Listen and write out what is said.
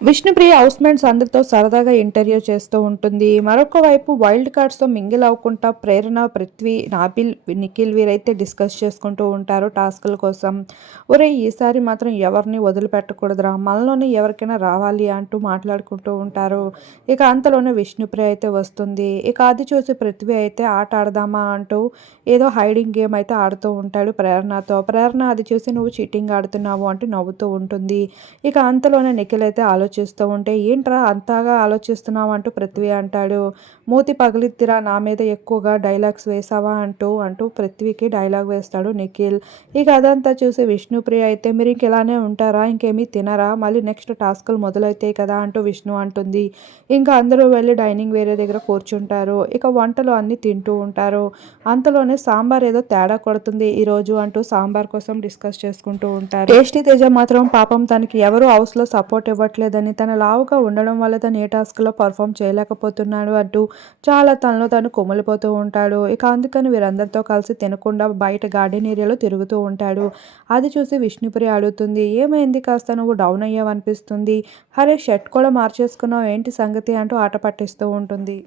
Vishnupriya housemates అందరితో సరదాగా interview చేస్తూ ఉంటుంది. మరొక వైపు వైల్డ్ కార్డ్స్తో మింగిల్ అవ్వకుండా ప్రేరణ పృథ్వీ నాబిల్ నిఖిల్ వీరైతే డిస్కస్ చేసుకుంటూ ఉంటారు టాస్కుల కోసం. ఒరే ఈసారి మాత్రం ఎవరిని వదిలిపెట్టకూడదురా? మనలోనే ఎవరికైనా రావాలి అంటూ మాట్లాడుకుంటూ ఉంటారు. ఇక అంతలోనే విష్ణుప్రియ అయితే వస్తుంది. ఇక అది చూసి పృథ్వీ అయితే ఆట ఆడదామా అంటూ ఏదో హైడింగ్ గేమ్ అయితే ఆడుతూ ఉంటాడు ప్రేరణతో. ప్రేరణ అది చూసి నువ్వు చీటింగ్ ఆడుతున్నావు అంటూ నవ్వుతూ ఉంటుంది. ఇక అంతలోనే నిఖిల్ అయితే ఆలోచన ఆలోచిస్తూ ఉంటే ఏంట్రా అంతగా ఆలోచిస్తున్నావు అంటూ పృథ్వీ అంటాడు. మూతి పగిలిద్దిరా నా మీద ఎక్కువగా డైలాగ్స్ వేసావా అంటూ అంటూ పృథ్వీకి డైలాగ్ వేస్తాడు నిఖిల్. ఇక అదంతా చూసి విష్ణుప్రియ అయితే మీరు ఇంక ఇలానే ఉంటారా? ఇంకేమీ తినరా? మళ్ళీ నెక్స్ట్ టాస్కులు మొదలవుతాయి కదా? అంటూ విష్ణు అంటుంది. ఇంకా అందరూ వెళ్ళి డైనింగ్ వేరే దగ్గర కూర్చుంటారు. ఇక వంటలు అన్నీ తింటూ ఉంటారు. అంతలోనే సాంబార్ ఏదో తేడా కొడుతుంది ఈరోజు అంటూ సాంబార్ కోసం డిస్కస్ చేసుకుంటూ ఉంటారు. టేస్టీ తేజ మాత్రం పాపం తనకి ఎవరు హౌస్లో సపోర్ట్ ఇవ్వట్లేదు లేదని తన లావుగా ఉండడం వల్ల తను ఏ టాస్క్లో పర్ఫామ్ చేయలేకపోతున్నాడు అంటూ చాలా తనలో తను కొమ్ములిపోతూ ఉంటాడు. ఇక అందుకని వీరందరితో కలిసి తినకుండా బయట గార్డెన్ ఏరియాలో తిరుగుతూ ఉంటాడు. అది చూసి విష్ణుపురి అడుగుతుంది ఏమైంది కాస్త నువ్వు డౌన్ అయ్యావనిపిస్తుంది? హరే షర్ట్ కూడా మార్చేసుకున్నావు ఏంటి సంగతి? అంటూ ఆట పట్టిస్తూ ఉంటుంది.